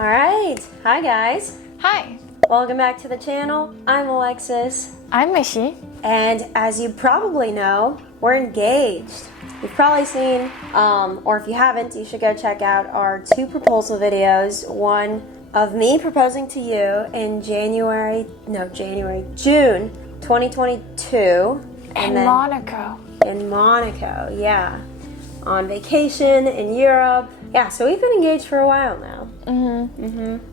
All right. Hi, guys. Hi. Welcome back to the channel. I'm Alexus. I'm Michi. And as you probably know, we're engaged. You've probably seen, or if you haven't, you should go check out our 2 proposal videos. One of me proposing to you in June 2022. In Monaco. In Monaco, yeah. On vacation in Europe. Yeah, so we've been engaged for a while now.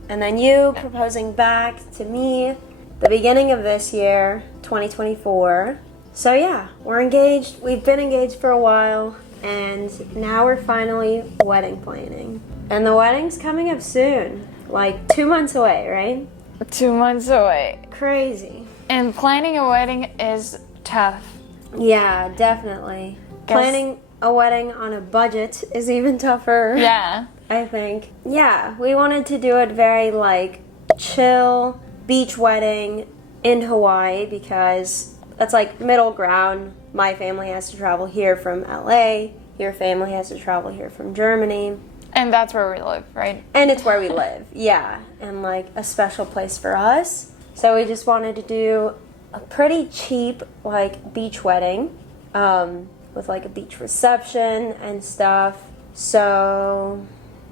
And then you proposing back to me the beginning of this year, 2024. So yeah, we're engaged. We've been engaged for a while, and now we're finally wedding planning. And the wedding's coming up soon, like 2 months away, right? 2 months away. Crazy. And planning a wedding is tough. Yeah, definitely. Planning a wedding on a budget is even tougher. Yeah. I think. Yeah, we wanted to do it very like chill beach wedding in Hawaii because that's like middle ground. My family has to travel here from LA. Your family has to travel here from Germany. And that's where we live, right? And it's where we live, yeah. And like a special place for us. So we just wanted to do a pretty cheap like beach wedding with like a beach reception and stuff. So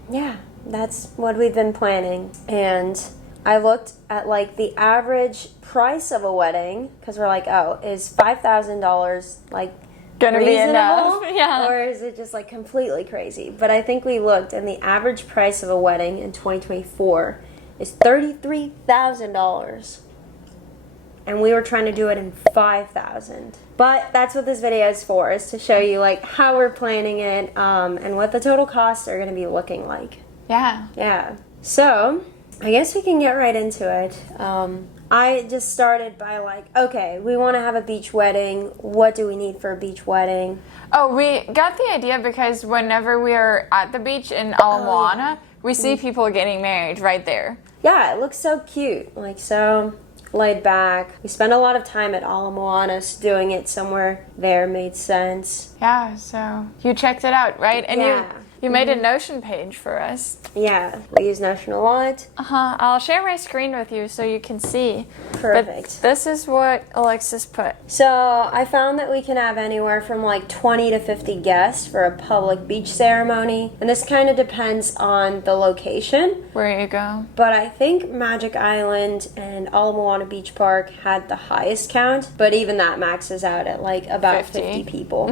yeah, that's what we've been planning. And I looked at like the average price of a wedding because we're like, oh, is $5,000 like Gonna be reasonable? enough. Yeah. Or is it just like completely crazy? But I think we looked, and the average price of a wedding in 2024 is $33,000. And we were trying to do it in $5,000. But that's what this video is for, is to show you like how we're planning it and what the total costs are going to be looking like. Yeah. Yeah. So I guess we can get right into it. I just started by like, okay, we want to have a beach wedding. What do we need for a beach wedding? Oh, we got the idea because whenever we are at the beach in Aloha, we see people getting married right there. Yeah, it looks so cute. Like so laid back. We spent a lot of time at Ala Moana, so doing it somewhere there made sense. Yeah, so you checked it out, right? And Yeah. you made a Notion page for us. Yeah, we use Notion a lot. I'll share my screen with you so you can see. Perfect. But this is what Alexis put. So I found that we can have anywhere from like 20 to 50 guests for a public beach ceremony. And this kind of depends on the location. Where you go. But I think Magic Island and Ala Moana Beach Park had the highest count. But even that maxes out at like about 50 people.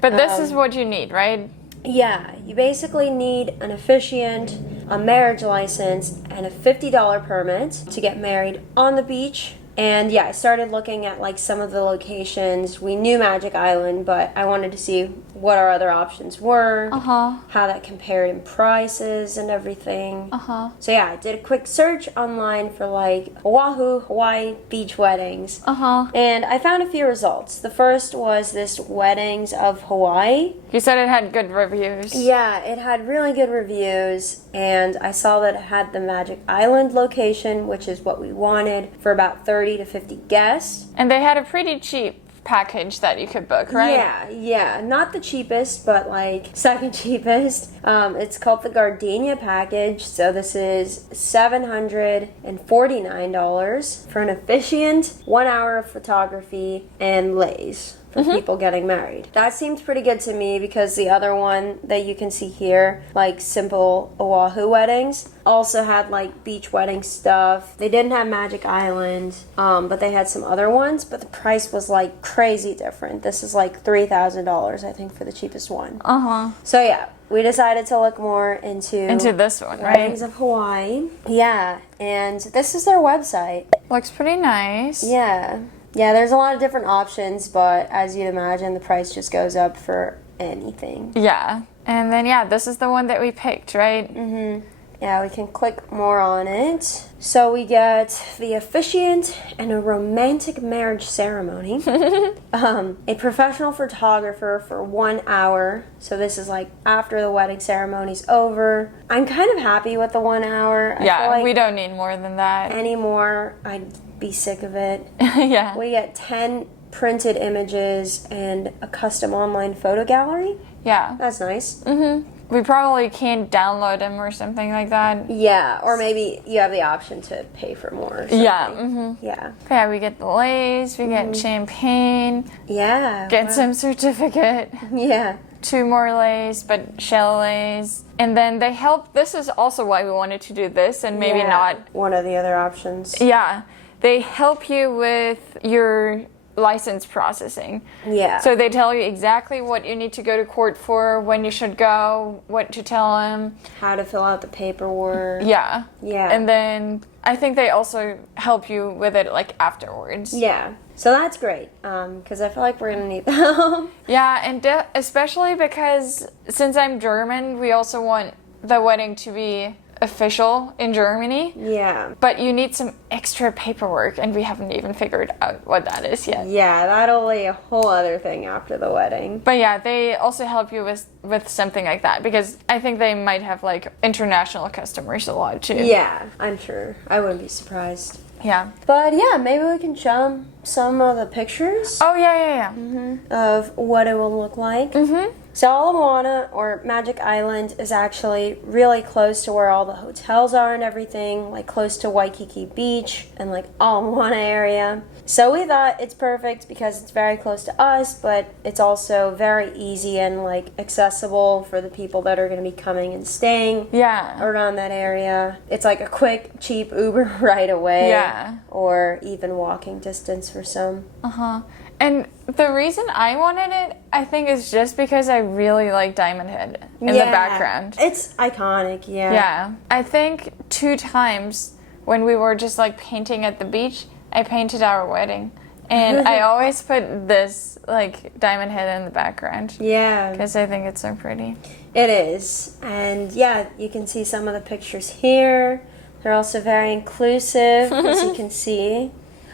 But this is what you need, right? Yeah, you basically need an officiant, a marriage license, and a $50 permit to get married on the beach. And yeah, I started looking at like some of the locations. We knew Magic Island, but I wanted to see what our other options were, how that compared in prices and everything. So yeah, I did a quick search online for like Oahu, Hawaii beach weddings. And I found a few results. The first was this Weddings of Hawaii. You said it had good reviews. Yeah, it had really good reviews, and I saw that it had the Magic Island location, which is what we wanted, for about 30 to 50 guests. And they had a pretty cheap package that you could book, right? Yeah. Not the cheapest, but like second cheapest. It's called the Gardenia package. So this is $749 for an officiant, 1 hour of photography, and leis for people getting married. That seemed pretty good to me because the other one that you can see here, like simple Oahu weddings, also had like beach wedding stuff. They didn't have Magic Island, but they had some other ones, but the price was like crazy different. This is like $3,000, I think, for the cheapest one. So yeah, we decided to look more into this one, Weddings right? of Hawaii. Yeah, and this is their website. Looks pretty nice. Yeah, there's a lot of different options, but as you'd imagine, the price just goes up for anything. Yeah, and then this is the one that we picked, right? Yeah, we can click more on it. So we get the officiant and a romantic marriage ceremony. A professional photographer for 1 hour. So this is like after the wedding ceremony's over. I'm kind of happy with the 1 hour. I feel like we don't need more than that. anymore, I'd be sick of it. Yeah. We get 10 printed images and a custom online photo gallery. Yeah. That's nice. we probably can't download them or something like that. Yeah, or maybe you have the option to pay for more. Or something. Yeah. Yeah. Yeah, we get the leis, we get champagne, Yeah. get wow. some certificate. Yeah. 2 more leis, but shell leis. And then they help. This is also why we wanted to do this and maybe Yeah. not. One of the other options. Yeah. They help you with your license processing. Yeah. So they tell you exactly what you need to go to court for, when you should go, what to tell them. How to fill out the paperwork. Yeah. Yeah. And then I think they also help you with it like afterwards. Yeah. So that's great, because I feel like we're going to need them. Yeah, and especially because since I'm German, we also want the wedding to be official in Germany. Yeah. But you need some extra paperwork, and we haven't even figured out what that is yet. Yeah, that'll be a whole other thing after the wedding. But yeah, they also help you with something like that, because I think they might have like international customers a lot too. Yeah, I'm sure. I wouldn't be surprised. Yeah. But yeah, maybe we can show some of the pictures Oh, yeah. of what it will look like. Mm-hmm. So Aloha, or Magic Island, is actually really close to where all the hotels are and everything, like close to Waikiki Beach and like Aloha area. So we thought it's perfect because it's very close to us, but it's also very easy and like accessible for the people that are going to be coming and staying Yeah. around that area. It's like a quick, cheap Uber right away. Yeah. Or even walking distance for some. Uh-huh. And the reason I wanted it, I think, is just because I really like Diamond Head in the background. It's iconic, yeah. Yeah. I think 2 times when we were just like painting at the beach, I painted our wedding. And I always put this like Diamond Head in the background. Yeah. Because I think it's so pretty. It is. And yeah, you can see some of the pictures here. They're also very inclusive, as you can see.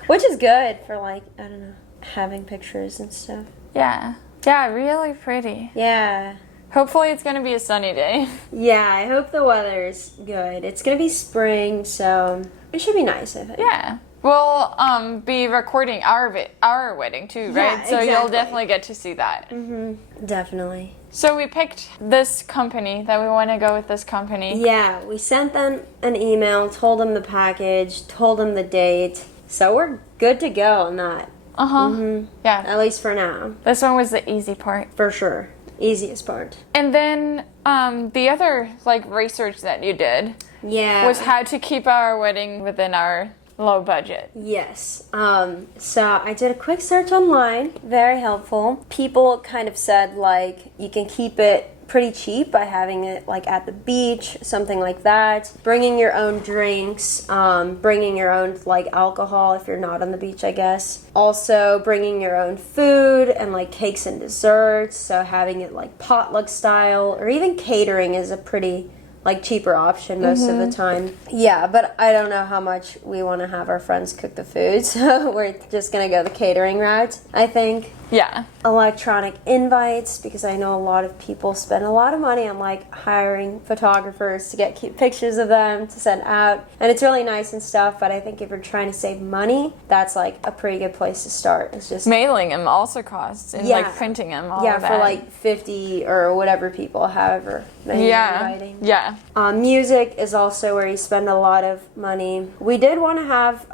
Which is good for like, I don't know, having pictures and stuff. Yeah. Yeah, really pretty. Yeah. Hopefully it's going to be a sunny day. Yeah, I hope the weather's good. It's going to be spring, so it should be nice, I think. Yeah. We'll be recording our wedding too, right? Yeah, So you'll exactly. definitely get to see that. Mm-hmm. Definitely. So we picked this company, that we want to go with this company. Yeah, we sent them an email, told them the package, told them the date. So we're good to go on that. Uh-huh. Mm-hmm. Yeah. At least for now. This one was the easy part. For sure. Easiest part. And then the other like research that you did Yeah. was how to keep our wedding within our low budget. Yes. So I did a quick search online. Very helpful. People kind of said, like, you can keep it pretty cheap by having it, like, at the beach, something like that. Bringing your own drinks. Bringing your own, like, alcohol if you're not on the beach, I guess. Also, bringing your own food and, like, cakes and desserts. So having it, like, potluck style. Or even catering is a pretty, like, cheaper option most of the time. Yeah, but I don't know how much we want to have our friends cook the food, so we're just going to go the catering route, I think. Yeah. Electronic invites, because I know a lot of people spend a lot of money on, like, hiring photographers to get cute pictures of them to send out. And it's really nice and stuff, but I think if you're trying to save money, that's, like, a pretty good place to start. It's just... Mailing them also costs, and Yeah. like printing them, all Yeah, of that. for, like, 50 or whatever people, however many you're inviting. Yeah. Music is also where you spend a lot of money. We did want to have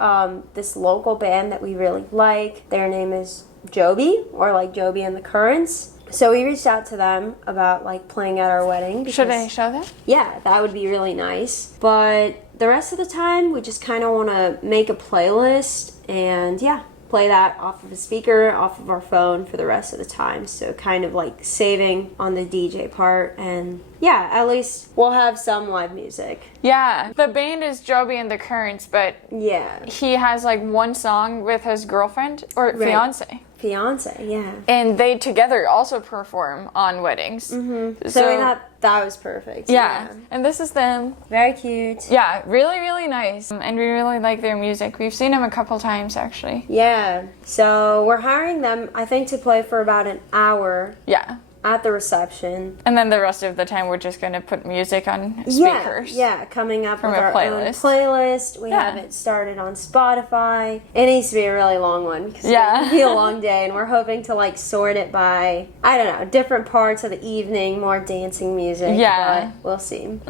this local band that we really like. Their name is Joby, or like Joby and the Currents. So we reached out to them about like playing at our wedding. Should I show them? Yeah, that would be really nice. But the rest of the time, we just kind of want to make a playlist and yeah, play that off of a speaker, off of our phone for the rest of the time. So kind of like saving on the DJ part, and yeah, at least we'll have some live music. Yeah. The band is Joby and the Currents, but Yeah. he has like one song with his girlfriend or fiance. Fiance, yeah. And they together also perform on weddings. Mm-hmm. So we thought that was perfect. Yeah. And this is them. Very cute. Yeah, really, really nice. And we really like their music. We've seen them a couple times, actually. Yeah. So we're hiring them, I think, to play for about an hour. Yeah. at the reception. And then the rest of the time we're just going to put music on speakers. Yeah, coming up From with a our own playlist. playlist. We have it started on Spotify. It needs to be a really long one because it's going to be a long day, and we're hoping to like sort it by, I don't know, different parts of the evening, more dancing music. Yeah. But we'll see.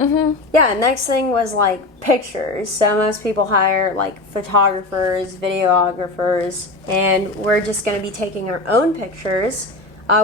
Yeah, next thing was like pictures. So most people hire like photographers, videographers, and we're just going to be taking our own pictures.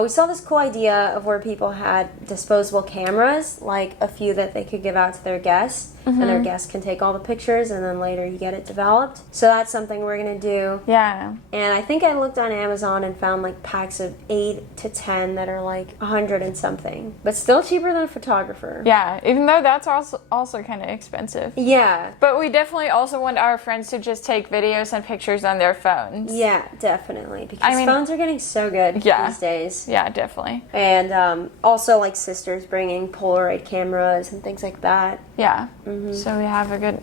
We saw this cool idea of where people had disposable cameras, like a few that they could give out to their guests, and their guests can take all the pictures, and then later you get it developed. So that's something we're going to do. Yeah. And I think I looked on Amazon and found like packs of 8 to 10 that are like 100 and something, but still cheaper than a photographer. Yeah, even though that's also kind of expensive. Yeah. But we definitely also want our friends to just take videos and pictures on their phones. Yeah, definitely. Because phones are getting so good these days. Yeah, definitely. And also like sisters bringing Polaroid cameras and things like that. Yeah. So we have a good...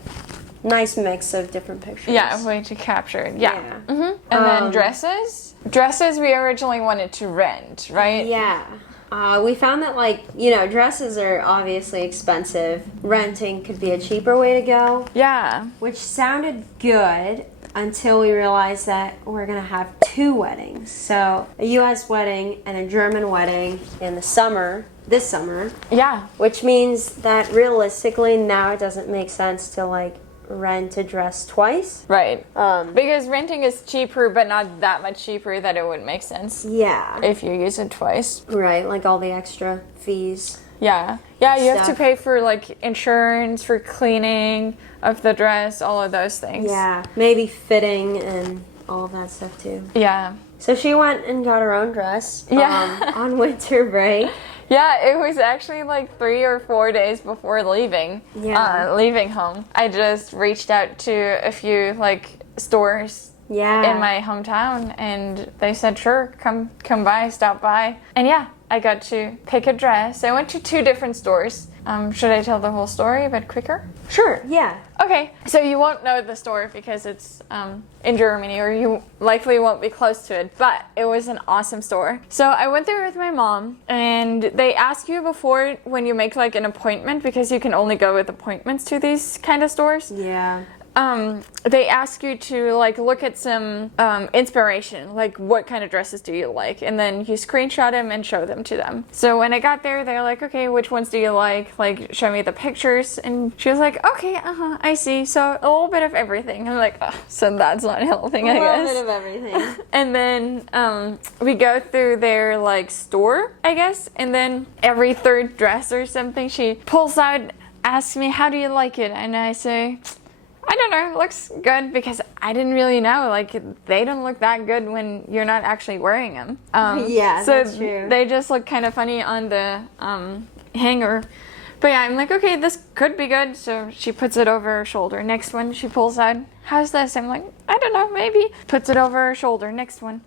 nice mix of different pictures. Yeah, way to capture it. Yeah. And then dresses? Dresses we originally wanted to rent, right? Yeah. We found that, like, dresses are obviously expensive. Renting could be a cheaper way to go. Yeah. Which sounded good until we realized that we're going to have 2 weddings. So, a U.S. wedding and a German wedding in the summer, this summer. Yeah. Which means that realistically now it doesn't make sense to, like, rent a dress twice. Right. Because renting is cheaper, but not that much cheaper that it would make sense. Yeah. If you use it twice. Right, like all the extra fees. Yeah. Yeah, you have to Stuff. pay for, like, insurance, for cleaning of the dress, all of those things. Yeah, maybe fitting and all of that stuff too. Yeah. So she went and got her own dress on winter break. Yeah, it was actually like 3 or 4 days before leaving home. I just reached out to a few like stores in my hometown, and they said, sure, come by, stop by. And yeah, I got to pick a dress. I went to 2 different stores. Should I tell the whole story a bit quicker? Sure, yeah. Okay, so you won't know the store because it's in Germany, or you likely won't be close to it, but it was an awesome store. So I went there with my mom, and they ask you before when you make like an appointment, because you can only go with appointments to these kind of stores. Yeah. They ask you to like look at some inspiration, like what kind of dresses do you like, and then you screenshot them and show them to them. So when I got there, they're like, okay, which ones do you like? Like, show me the pictures. And she was like, okay, I see. So a little bit of everything. I'm like, oh, so that's not helping, I guess. A little bit of everything. And then we go through their like store, I guess, and then every 3rd dress or something, she pulls out, asks me, how do you like it? And I say, I don't know, it looks good, because I didn't really know. Like, they don't look that good when you're not actually wearing them. Yeah, so that's true. They just look kind of funny on the hanger. But yeah, I'm like, okay, this could be good. So she puts it over her shoulder. Next one, she pulls out, how's this? I'm like, I don't know, maybe. Puts it over her shoulder. Next one.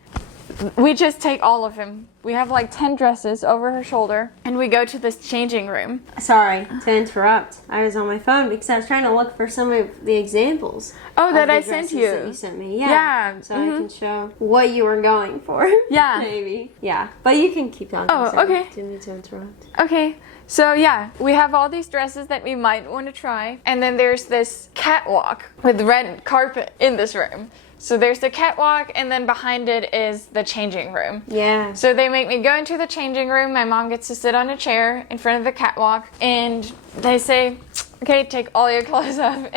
We just take all of them. We have like 10 dresses over her shoulder, and we go to this changing room. Sorry to interrupt. I was on my phone because I was trying to look for some of the examples. Oh, that the I sent dresses you. That you sent me. Yeah. So I can show what you were going for. Yeah. Maybe. Yeah. But you can keep talking. Oh, Sorry. okay. Didn't mean to interrupt. Okay. So yeah, we have all these dresses that we might want to try, and then there's this catwalk with red carpet in this room. So there's the catwalk, and then behind it is the changing room. Yeah. So they make me go into the changing room. My mom gets to sit on a chair in front of the catwalk, and they say, okay, take all your clothes off.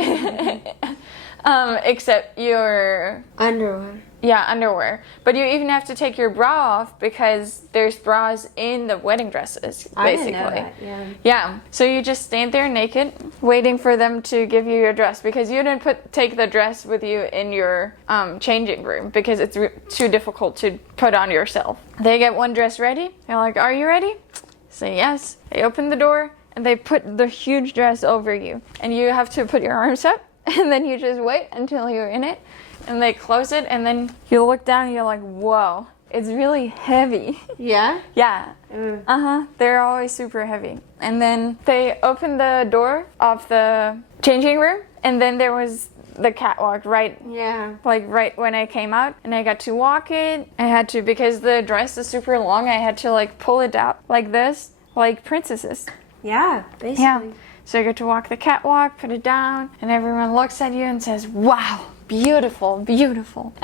Except your... underwear. Yeah, underwear. But you even have to take your bra off, because there's bras in the wedding dresses, basically. I didn't know that, yeah. Yeah. So you just stand there naked, waiting for them to give you your dress, because you didn't take the dress with you in your changing room, because it's too difficult to put on yourself. They get one dress ready. They're like, are you ready? Say yes. They open the door, and they put the huge dress over you. And you have to put your arms up, and then you just wait until you're in it. And they close it, and then you look down and you're like, whoa, it's really heavy. Yeah? Yeah. They're always super heavy. And then they open the door of the changing room, and then there was the catwalk right when I came out, and I got to walk it. I had to, because the dress is super long, I had to like pull it out like this, like princesses. Yeah, basically. Yeah. So I get to walk the catwalk, put it down, and everyone looks at you and says, wow, beautiful, beautiful.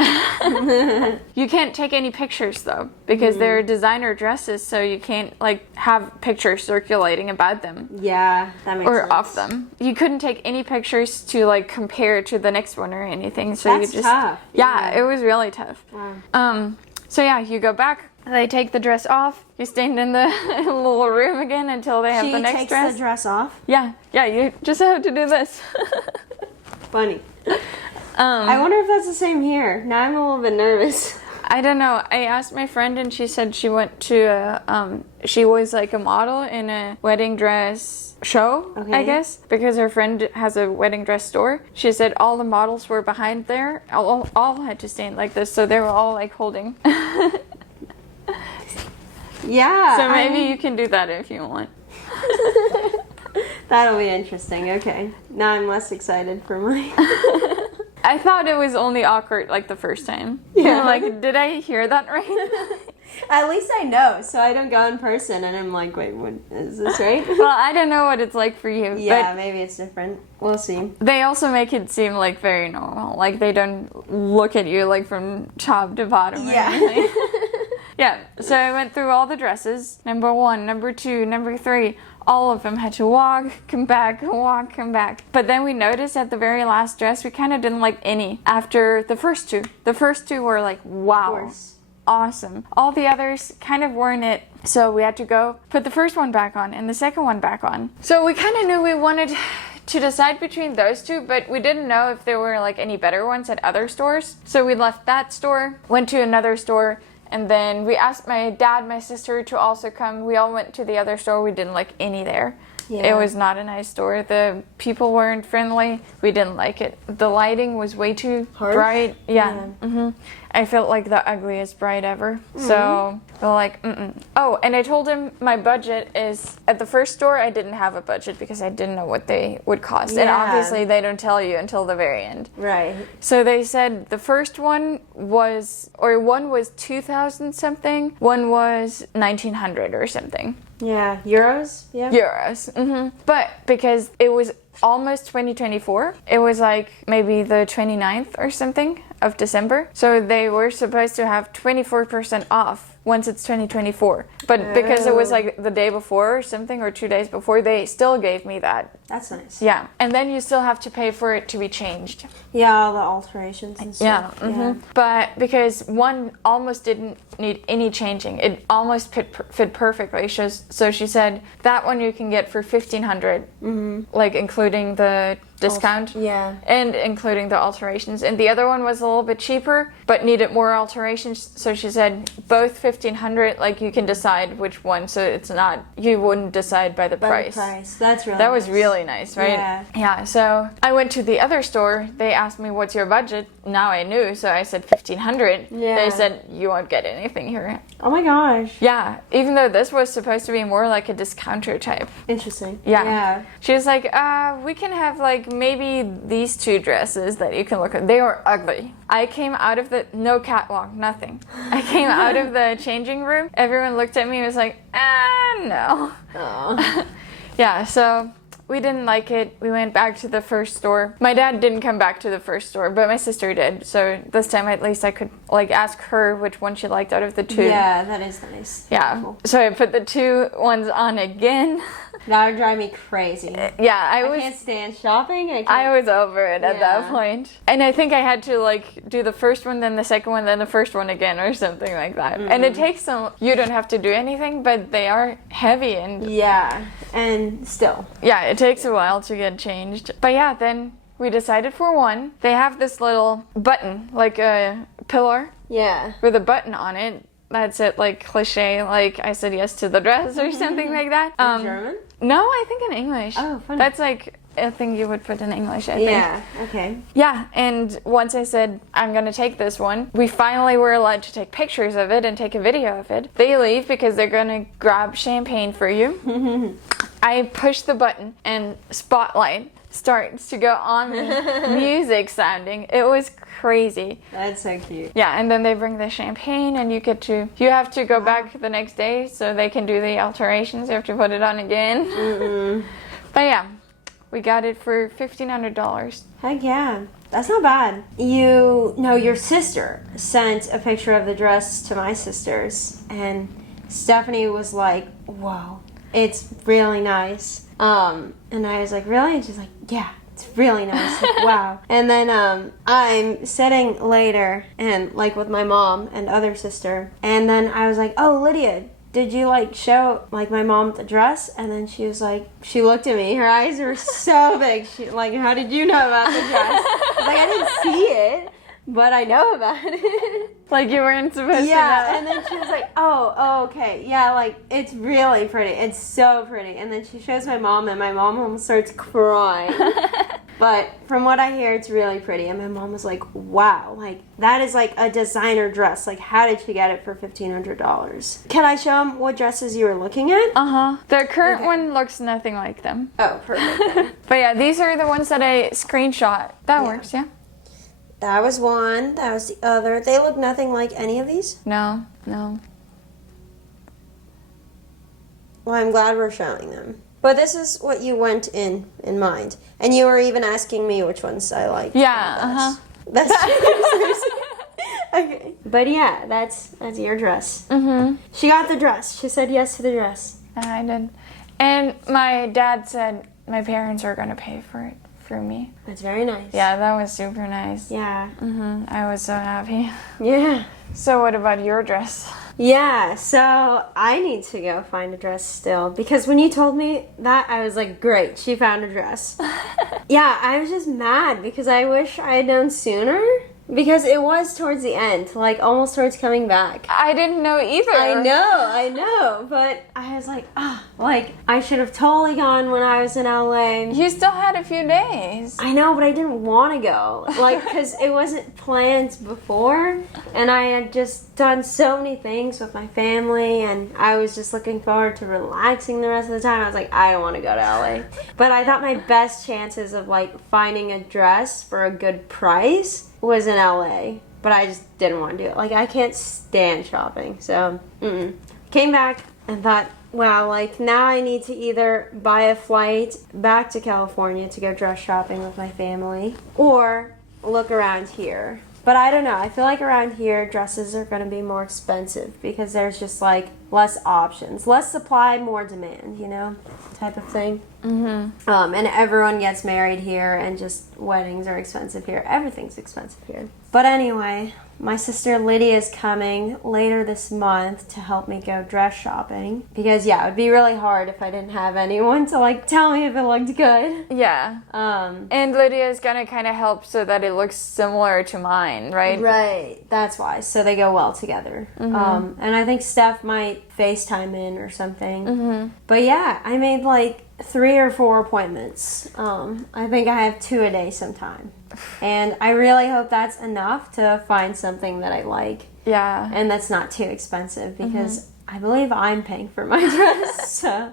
You can't take any pictures though, because they're designer dresses, so you can't like have pictures circulating about them. Yeah, that makes sense. Or of them. You couldn't take any pictures to like compare to the next one or anything. So That's you just tough. Yeah, it was really tough. Wow. So yeah, you go back, they take the dress off, you stand in the little room again until they have the next She dress. takes the dress off? Yeah, you just have to do this. Funny. I wonder if that's the same here. Now I'm a little bit nervous. I don't know. I asked my friend and she said she went to she was like a model in a wedding dress show, I guess, because her friend has a wedding dress store. She said all the models were behind there. All had to stand like this, so they were all like holding. Yeah. So maybe you can do that if you want. That'll be interesting. Okay. Now I'm less excited for my... I thought it was only awkward like the first time. Yeah. Like, did I hear that right? At least I know, so I don't go in person and I'm like, wait, what, is this right? Well, I don't know what it's like for you. Yeah, but maybe it's different. We'll see. they also make it seem like very normal. Like they don't look at you like from top to bottom or anything. Yeah, so I went through all the dresses. Number 1, number 2, number 3. All of them had to walk, come back, walk, come back. But then we noticed at the very last dress, we kind of didn't like any after the first 2. The first 2 were like, wow, awesome. All the others kind of weren't it. So we had to go put the first one back on and the second one back on. So we kind of knew we wanted to decide between those 2, but we didn't know if there were like any better ones at other stores. So we left that store, went to another store, and then we asked my dad, my sister to also come. We all went to the other store. We didn't like any there. Yeah. It was not a nice store. The people weren't friendly. We didn't like it. The lighting was way too bright. Yeah. I felt like the ugliest bride ever. So we're like, Oh, and I told him my budget is, at the first store I didn't have a budget because I didn't know what they would cost. Yeah. And obviously they don't tell you until the very end. Right. So they said the first one was 2,000 something, one was 1,900 or something. Yeah, euros? Yeah. Euros. But because it was almost 2024, it was like maybe the 29th or something of December. So they were supposed to have 24% off once it's 2024. But because it was like the day before or something, or 2 days before, they still gave me that. That's nice. Yeah. And then you still have to pay for it to be changed. Yeah, all the alterations and stuff. Yeah. But because one almost didn't need any changing, it almost fit perfectly. So she said that one you can get for 1,500, like including the discount, and including the alterations. And the other one was a little bit cheaper, but needed more alterations. So she said both 1,500, like you can decide which one. So it's not, you wouldn't decide by the price. That's really that was really nice, right? Yeah. So I went to the other store. They asked me, "What's your budget?" Now I knew, so I said 1,500. Yeah. They said you won't get anything here. Oh my gosh. Yeah. Even though this was supposed to be more like a discounter type. Interesting. Yeah. She was like, we can have like maybe these 2 dresses that you can look at. They were ugly. I came out of no catwalk, nothing. I came out of the changing room. Everyone looked at me and was like, no. Yeah, so we didn't like it. We went back to the first store. My dad didn't come back to the first store, but my sister did. So this time at least I could like ask her which one she liked out of the 2. Yeah, that is nice. Yeah. Cool. So I put the 2 ones on again. That would drive me crazy. Yeah, I can't stand shopping. I was over it at that point. And I think I had to like do the first one, then the second one, then the first one again or something like that. And it takes you don't have to do anything, but they are heavy and... Yeah, and still. Yeah, it takes a while to get changed. But yeah, then we decided for one. They have this little button, like a pillar. Yeah. With a button on it. That's it, like cliche, like I said yes to the dress or something like that. In German? No, I think in English. Oh, funny. That's like a thing you would put in English, I think. Yeah, okay. Yeah, and once I said, I'm gonna take this one, we finally were allowed to take pictures of it and take a video of it. They leave because they're gonna grab champagne for you. I push the button and spotlight starts to go on me, music sounding. It was crazy. That's so cute. Yeah, and then they bring the champagne, and you have to go back the next day so they can do the alterations. You have to put it on again. But yeah, we got it for $1,500. Heck yeah. That's not bad. Your sister sent a picture of the dress to my sisters, and Stephanie was like, whoa, it's really nice. And I was like, really? And she's like, yeah, it's really nice. Like, wow. And then I'm sitting later and like with my mom and other sister, and then I was like, oh, Lydia, did you like show like my mom the dress? And then she was like, she looked at me, her eyes were so big. She like, how did you know about the dress? I was like, I didn't see it, but I know about it. Like you weren't supposed to know. Yeah, and then she was like, oh, okay. Yeah, like, it's really pretty. It's so pretty. And then she shows my mom, and my mom almost starts crying. But from what I hear, it's really pretty. And my mom was like, wow, like, that is like a designer dress. Like, how did she get it for $1,500? Can I show them what dresses you were looking at? Uh-huh. The current one looks nothing like them. Oh, perfect. But yeah, these are the ones that I screenshot. That works, yeah. That was one. That was the other. They look nothing like any of these? No. Well, I'm glad we're showing them. But this is what you went in mind. And you were even asking me which ones I liked. Yeah, uh-huh. That's okay. But yeah, that's your dress. Mm-hmm. She got the dress. She said yes to the dress. I did. And my dad said my parents are going to pay for it for me. That's very nice. Yeah, that was super nice. Yeah. Mm-hmm. I was so happy. Yeah. So what about your dress? Yeah, so I need to go find a dress still, because when you told me that, I was like, great, she found a dress. Yeah, I was just mad because I wish I had known sooner, because it was towards the end, like almost towards coming back. I didn't know either. I know, but I was like, like I should have totally gone when I was in LA. You still had a few days. I know, but I didn't want to go, like, because it wasn't planned before, and I had just done so many things with my family, and I was just looking forward to relaxing the rest of the time. I was like, I don't want to go to LA. But I thought my best chances of like finding a dress for a good price was in LA, but I just didn't want to do it. Like, I can't stand shopping, so came back and thought, wow, like, now I need to either buy a flight back to California to go dress shopping with my family, or look around here. But I don't know, I feel like around here dresses are going to be more expensive because there's just like less options, less supply, more demand, you know, type of thing. Mm-hmm. And everyone gets married here, and just weddings are expensive here. Everything's expensive here. But anyway, my sister Lydia is coming later this month to help me go dress shopping, because yeah, it would be really hard if I didn't have anyone to like tell me if it looked good. Yeah. And Lydia's gonna kind of help so that it looks similar to mine, right? Right. That's why. So they go well together. Mm-hmm. And I think Steph might FaceTime in or something. Mm-hmm. But yeah, I made like 3 or 4 appointments. I think I have 2 a day sometime. And I really hope that's enough to find something that I like. Yeah. And that's not too expensive, because I believe I'm paying for my dress. So,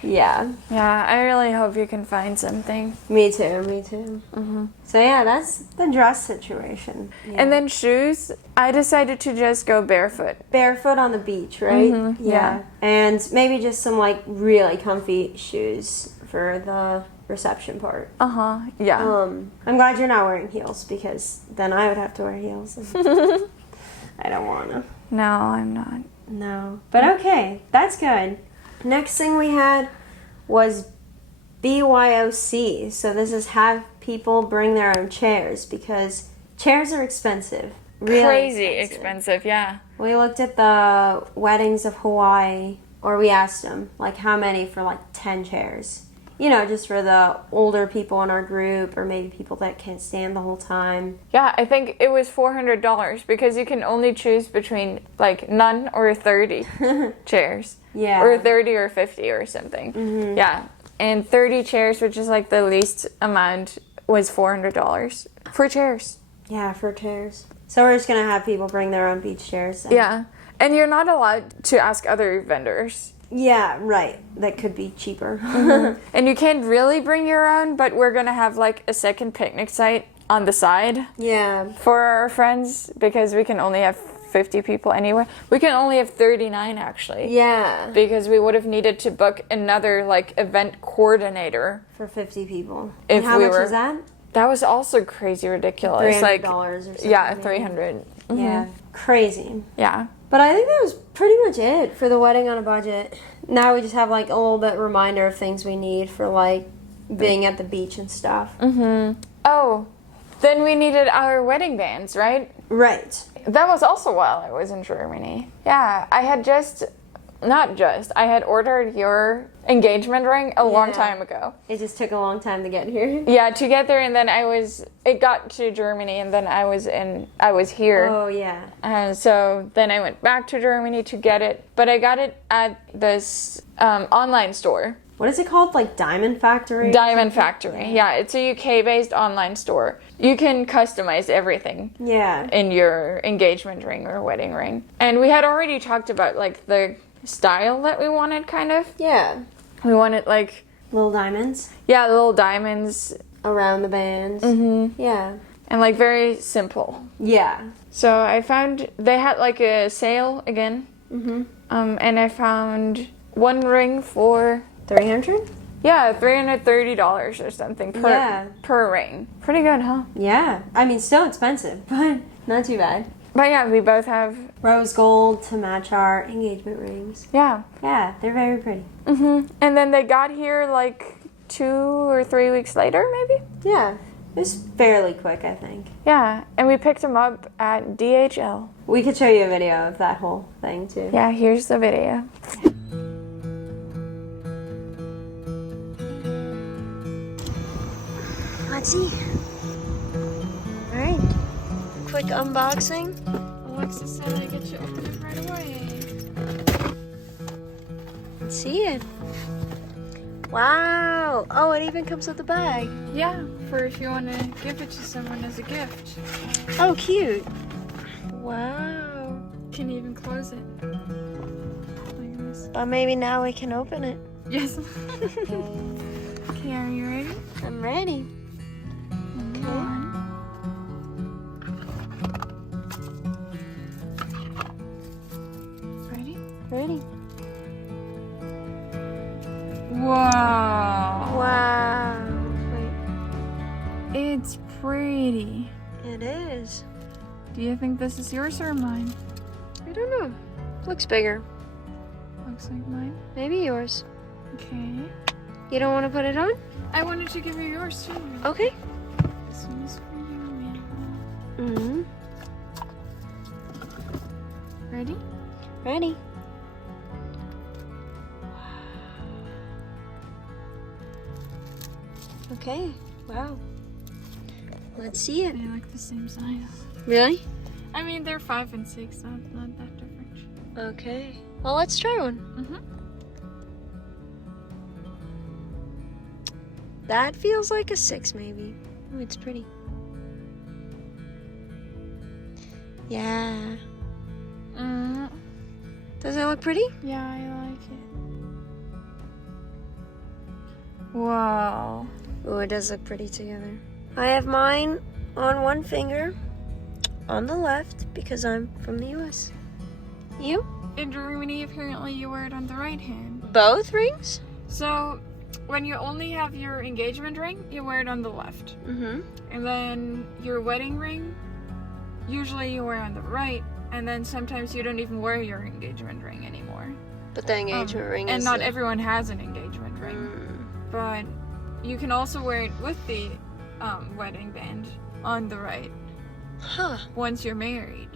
yeah. Yeah, I really hope you can find something. Me too. Mm-hmm. So yeah, that's the dress situation. Yeah. And then shoes, I decided to just go barefoot. Barefoot on the beach, right? Mm-hmm. Yeah. And maybe just some like really comfy shoes for the reception part. Yeah. I'm glad you're not wearing heels, because then I would have to wear heels. I don't want to. No, I'm not. No. But okay, that's good. Next thing we had was BYOC. So this is have people bring their own chairs, because chairs are expensive. Really crazy expensive, yeah. We looked at the weddings of Hawaii, or we asked them, like, how many for, like, 10 chairs. You know, just for the older people in our group, or maybe people that can't stand the whole time. Yeah, I think it was $400, because you can only choose between, like, none or 30 chairs. Yeah. Or 30 or 50 or something. Mm-hmm. Yeah. And 30 chairs, which is, like, the least amount, was $400 for chairs. Yeah, for chairs. So we're just going to have people bring their own beach chairs. Yeah. And you're not allowed to ask other vendors. Yeah, right. That could be cheaper. And you can't really bring your own, but we're gonna have like a second picnic site on the side. Yeah. For our friends, because we can only have 50 people anyway. We can only have 39 actually. Yeah. Because we would have needed to book another like event coordinator For 50 people. If And how we much were- is that? That was also crazy ridiculous. $300 Like, or something. yeah, 300. Yeah. Crazy. Yeah. But I think that was pretty much it for the wedding on a budget. Now we just have like a little bit reminder of things we need for like being at the beach and stuff. Oh, then we needed our wedding bands, right? Right. That was also while I was in Germany. Yeah, I had I had ordered your engagement ring a long time ago. It just took a long time to get here. Yeah, to get there, and then it got to Germany, and then I was here. Oh, yeah. So then I went back to Germany to get it, but I got it at this online store. What is it called? Like Diamond Factory? Diamond Factory. Yeah, it's a UK-based online store. You can customize everything. Yeah. In your engagement ring or wedding ring. And we had already talked about like the style that we wanted, kind of. Yeah. We wanted like Little diamonds little diamonds around the bands. Yeah. and like very simple. Yeah. So I found they had like a sale again. And I found one ring for 300? Yeah, $330 or something per ring. Pretty good, huh? Yeah. I mean, still expensive, but not too bad. But yeah, we both have... Rose gold to match our engagement rings. Yeah. Yeah, they're very pretty. And then they got here like 2 or 3 weeks later, maybe? Yeah. It was fairly quick, I think. Yeah, and we picked them up at DHL. We could show you a video of that whole thing, too. Yeah, here's the video. Let's see. Alright. Quick unboxing. Alexus said I get you open it right away. Let's see it. Wow. Oh, it even comes with a bag. Yeah, for if you want to give it to someone as a gift. Oh, cute. Wow. Can you even close it? Like this. But maybe now we can open it. Yes. Okay, are you ready? I'm ready. Ready? Wow. Wow. Wait. It's pretty. It is. Do you think this is yours or mine? I don't know. Looks bigger. Looks like mine. Maybe yours. Okay. You don't want to put it on? I wanted to give you yours too. Okay. This one's for you, man. Mm-hmm. Ready? Ready. Okay. Wow. Let's see it. They look the same size. Really? I mean, they're 5 and 6, not that different. Okay. Well, let's try one. That feels like a 6, maybe. Oh, it's pretty. Yeah. Does it look pretty? Yeah, I like it. Wow. Oh, it does look pretty together. I have mine on one finger on the left because I'm from the US. You? In Germany, apparently you wear it on the right hand. Both rings? So, when you only have your engagement ring, you wear it on the left. Mm-hmm. And then your wedding ring, usually you wear on the right. And then sometimes you don't even wear your engagement ring anymore. But the engagement ring is... And not everyone has an engagement ring. But you can also wear it with the wedding band on the right. Huh. Once you're married.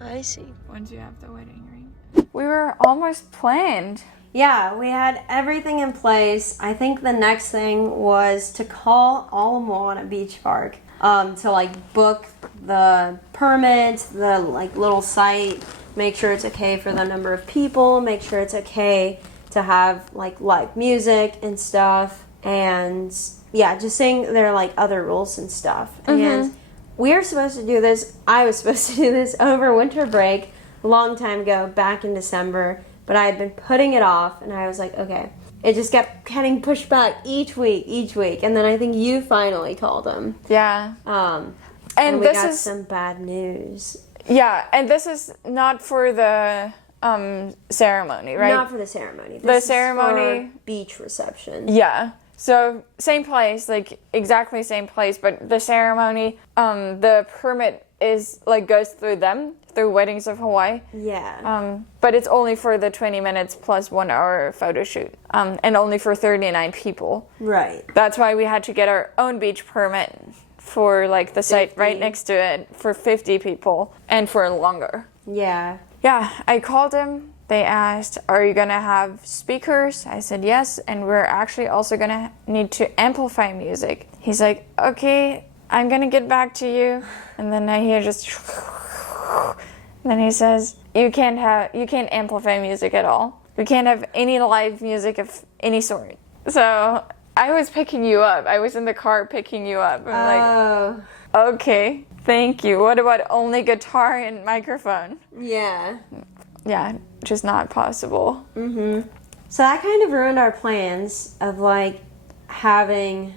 I see. Once you have the wedding ring. We were almost planned. Yeah, we had everything in place. I think the next thing was to call Aloha Beach Park to like book the permit, the like little site, make sure it's okay for the number of people, make sure it's okay to have like live music and stuff, and yeah, just saying there are like other rules and stuff. And we were supposed to do this, I was supposed to do this over winter break a long time ago, back in December, but I had been putting it off, and I was like, okay. It just kept getting pushed back each week, and then I think you finally called him. Yeah. And we got some bad news. Yeah, and this is not for the ceremony, right? Not for the ceremony. The ceremony, for beach reception. Yeah. So same place, like exactly same place, but the ceremony, the permit is like goes through them, through Weddings of Hawaii. Yeah. But it's only for the 20 minutes plus 1 hour photo shoot, and only for 39 people. Right. That's why we had to get our own beach permit for like the site right next to it for 50 people and for longer. Yeah. Yeah, I called him. They asked, are you going to have speakers? I said yes, and we're actually also going to need to amplify music. He's like, okay, I'm going to get back to you. And then I hear just... And then he says, you can't amplify music at all. We can't have any live music of any sort. So I was picking you up. I was in the car picking you up. I'm like, okay, thank you. What about only guitar and microphone? Yeah. Yeah, just not possible. Mm-hmm. So that kind of ruined our plans of like having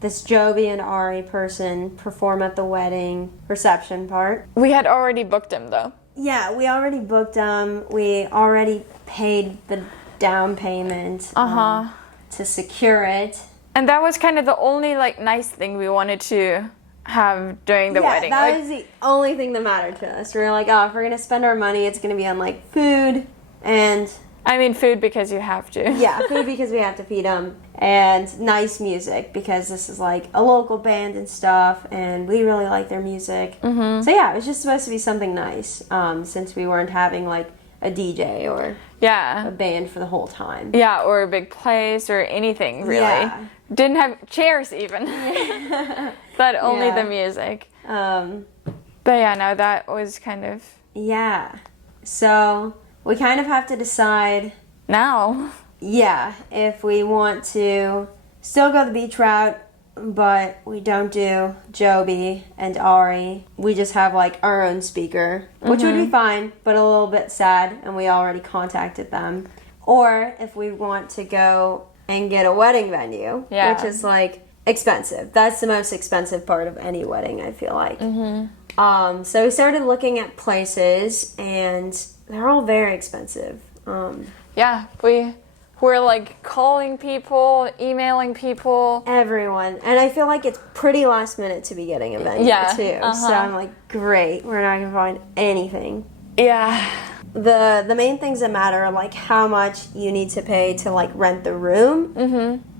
this Joby and Ari person perform at the wedding reception part. We had already booked him though. Yeah, we already booked him. We already paid the down payment to secure it. And that was kind of the only like nice thing we wanted to have during the wedding. Yeah, that was the only thing that mattered to us. We were like, oh, if we're going to spend our money, it's going to be on like food and... I mean food because you have to. Yeah, food because we have to feed them. And nice music because this is like a local band and stuff, and we really like their music. Mm-hmm. So yeah, it was just supposed to be something nice, since we weren't having like a DJ or a band for the whole time. Yeah, or a big place or anything really. Yeah. Didn't have chairs even. But only the music. But yeah, no, that was kind of... Yeah. So we kind of have to decide... Now. Yeah, if we want to still go the beach route, but we don't do Joby and Ari. We just have like our own speaker, which would be fine, but a little bit sad, and we already contacted them. Or if we want to go and get a wedding venue, which is like expensive. That's the most expensive part of any wedding, I feel like. So we started looking at places, and they're all very expensive. Yeah, we're like calling people, emailing people. Everyone. And I feel like it's pretty last minute to be getting a venue too. So I'm like, great, we're not going to find anything. Yeah. The main things that matter are like how much you need to pay to like rent the room,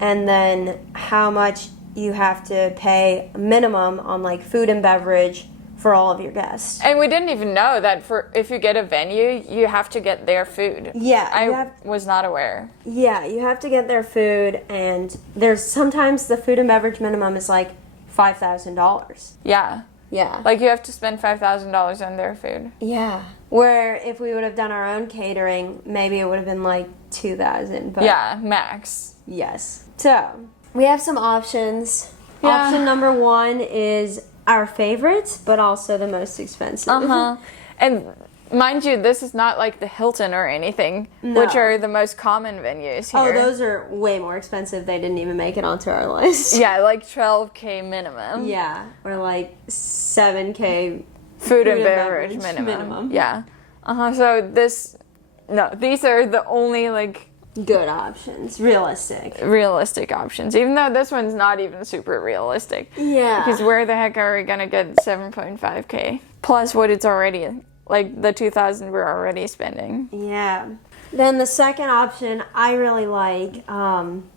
and then how much you have to pay minimum on like food and beverage for all of your guests. And we didn't even know that if you get a venue, you have to get their food. Yeah. I was not aware. Yeah, you have to get their food, and there's sometimes the food and beverage minimum is like $5,000. Yeah. Yeah. Like you have to spend $5,000 on their food. Yeah. Where if we would have done our own catering, maybe it would have been like $2,000. But yeah, max. Yes. So, we have some options. Yeah. Option number 1 is our favorite, but also the most expensive. And mind you, this is not like the Hilton or anything, which are the most common venues here. Oh, those are way more expensive. They didn't even make it onto our list. Yeah, like $12K minimum. Yeah, or like $7K food and beverage minimum. Yeah. So these are the only like good options, realistic options, even though this one's not even super realistic. Yeah. Because where the heck are we gonna get 7.5K plus what it's already like the 2,000 we're already spending? Yeah. Then the second option I really like,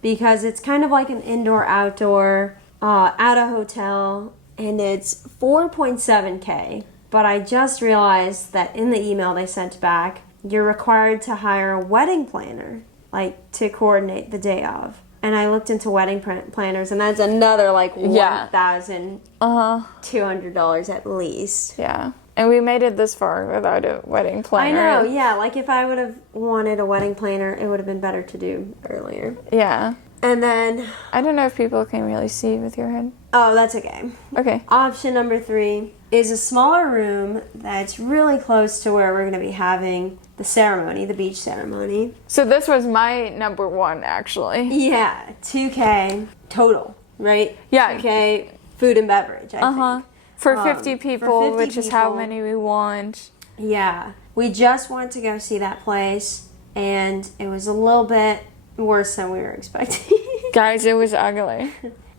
because it's kind of like an indoor-outdoor at a hotel, and it's 4.7K. But I just realized that in the email they sent back, you're required to hire a wedding planner, like to coordinate the day of. And I looked into wedding planners, and that's another like $1,200 at least. Yeah. And we made it this far without a wedding planner. I know, yeah. Like if I would have wanted a wedding planner, it would have been better to do earlier. Yeah. And then... I don't know if people can really see with your head. Oh, that's okay. Okay. Option number 3 is a smaller room that's really close to where we're going to be having the ceremony, the beach ceremony. So this was my number 1, actually. Yeah, $2K total, right? Yeah. $2K food and beverage, I think. For 50 people, 50 which is how many we want. Yeah. We just went to go see that place, and it was a little bit worse than we were expecting. Guys, it was ugly.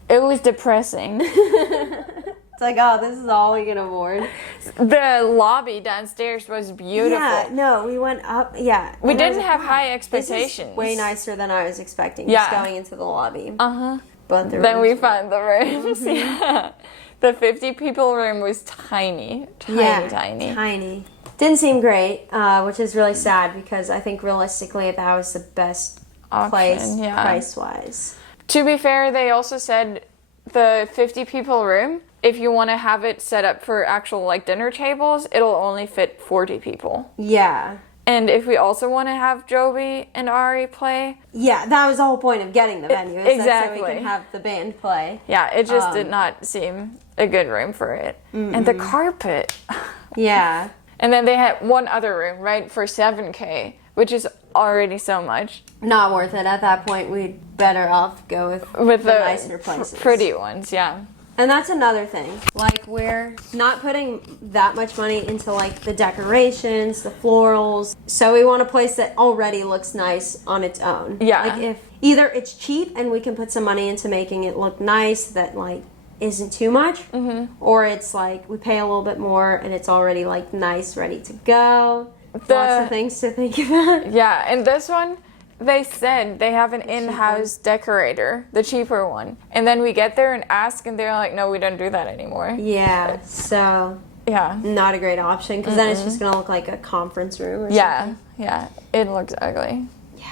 It was depressing. It's like, oh, this is all we can afford. The lobby downstairs was beautiful. Yeah, no, we went up, yeah. We And I was didn't like, have wow, high expectations. This is way nicer than I was expecting, Yeah. just going into the lobby. Uh-huh. But the Then we rooms found the rooms. Yeah. The 50 people room was tiny. Tiny. Didn't seem great, which is really sad because I think realistically that was the best place price-wise. To be fair, they also said the 50 people room, if you want to have it set up for actual like dinner tables, it'll only fit 40 people. Yeah. And if we also want to have Joby and Ari play... Yeah, that was the whole point of getting the venue. Exactly. So we can have the band play. Yeah, it just did not seem a good room for it. Mm-mm. And the carpet. Yeah. And then they had one other room, right, for $7K, which is already so much. Not worth it. At that point, we'd better off go with the nicer places. Pretty ones, yeah. And that's another thing. Like, we're not putting that much money into, like, the decorations, the florals. So we want a place that already looks nice on its own. Yeah. Like, if either it's cheap and we can put some money into making it look nice that, like, isn't too much. Mm-hmm. Or it's, like, we pay a little bit more and it's already, like, nice, ready to go. Lots of things to think about. Yeah, and this one... They said they have an in-house decorator, the cheaper one. And then we get there and ask, and they're like, no, we don't do that anymore. Yeah, so... Yeah. Not a great option, because then it's just going to look like a conference room or something. Yeah, it looks ugly. Yeah,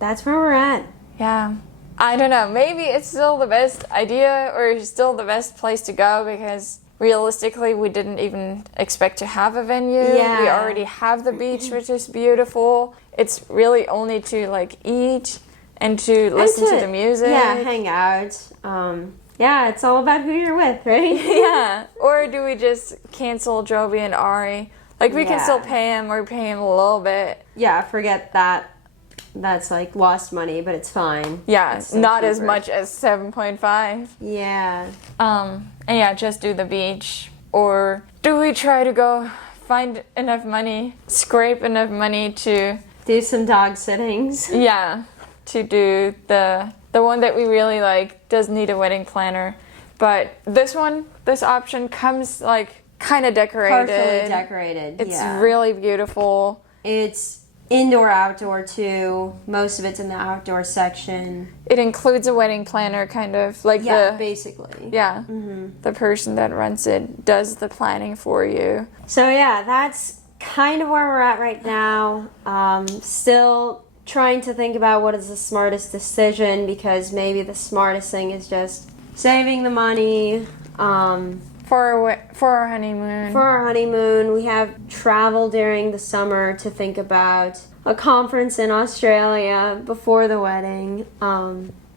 that's where we're at. Yeah. I don't know, maybe it's still the best idea, or still the best place to go, because... Realistically, we didn't even expect to have a venue. Yeah. We already have the beach, which is beautiful. It's really only to, like, eat and to listen to the music. Yeah, hang out. Yeah, it's all about who you're with, right? Yeah. Or do we just cancel Joby and Ari? Like, we can still pay him or pay him a little bit. Yeah, forget that. That's, like, lost money, but it's fine. Yeah, not as much as 7.5. Yeah. And yeah, just do the beach. Or do we try to go find enough money, scrape enough money to... Do some dog sittings. Yeah, to do the one that we really like does need a wedding planner. But this option comes, like, kind of decorated. Partially decorated, It's really beautiful. It's... Indoor, outdoor, too. Most of it's in the outdoor section. It includes a wedding planner, kind of. Like basically. Yeah. Mm-hmm. The person that runs it does the planning for you. So, yeah, that's kind of where we're at right now. Still trying to think about what is the smartest decision, because maybe the smartest thing is just saving the money. For our honeymoon. For our honeymoon, we have travel during the summer to think about a conference in Australia before the wedding.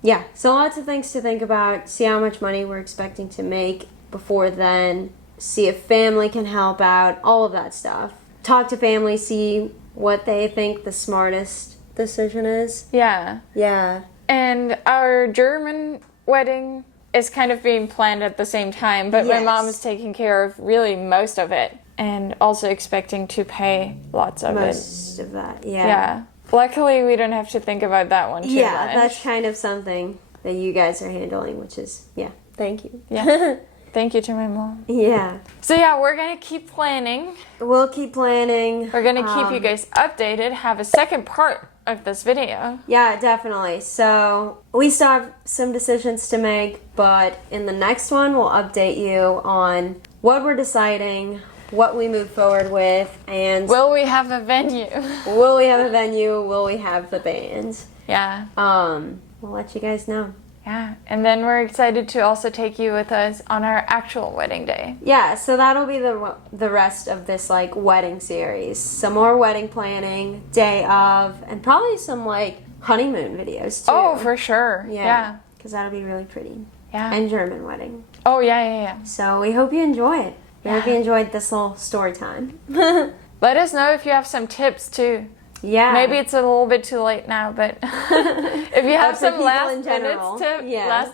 Yeah, so lots of things to think about. See how much money we're expecting to make before then. See if family can help out. All of that stuff. Talk to family, see what they think the smartest decision is. Yeah. Yeah. And our German wedding is kind of being planned at the same time, but my mom is taking care of really most of it and also expecting to pay lots of most of that, Yeah. Luckily, we don't have to think about that one too much. Yeah, that's kind of something that you guys are handling, which is, thank you. Yeah. Thank you to my mom. Yeah. So yeah, we're going to keep planning. We'll keep planning. We're going to keep you guys updated, have a second part of this video. Yeah, definitely. So we still have some decisions to make, but in the next one, we'll update you on what we're deciding, what we move forward with, and... Will we have a venue? Will we have a venue? Will we have the band? Yeah. We'll let you guys know. Yeah, and then we're excited to also take you with us on our actual wedding day. Yeah, so that'll be the rest of this, like, wedding series. Some more wedding planning, day of, and probably some, like, honeymoon videos too. Oh, for sure. Yeah. Because that'll be really pretty. Yeah. And German wedding. Oh, yeah. So we hope you enjoy it. We hope you enjoyed this little story time. Let us know if you have some tips too. Yeah. Maybe it's a little bit too late now, but if you have some last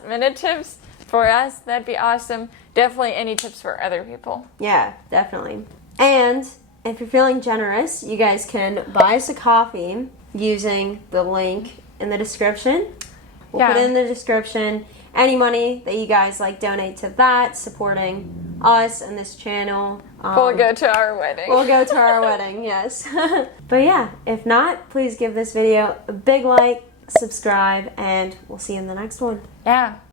minute tips for us, that'd be awesome. Definitely any tips for other people. Yeah, definitely. And if you're feeling generous, you guys can buy us a coffee using the link in the description. We'll put it in the description. Any money that you guys donate to that, supporting us and this channel. We'll go to our wedding. We'll go to our wedding, yes. But yeah, if not, please give this video a big like, subscribe, and we'll see you in the next one. Yeah.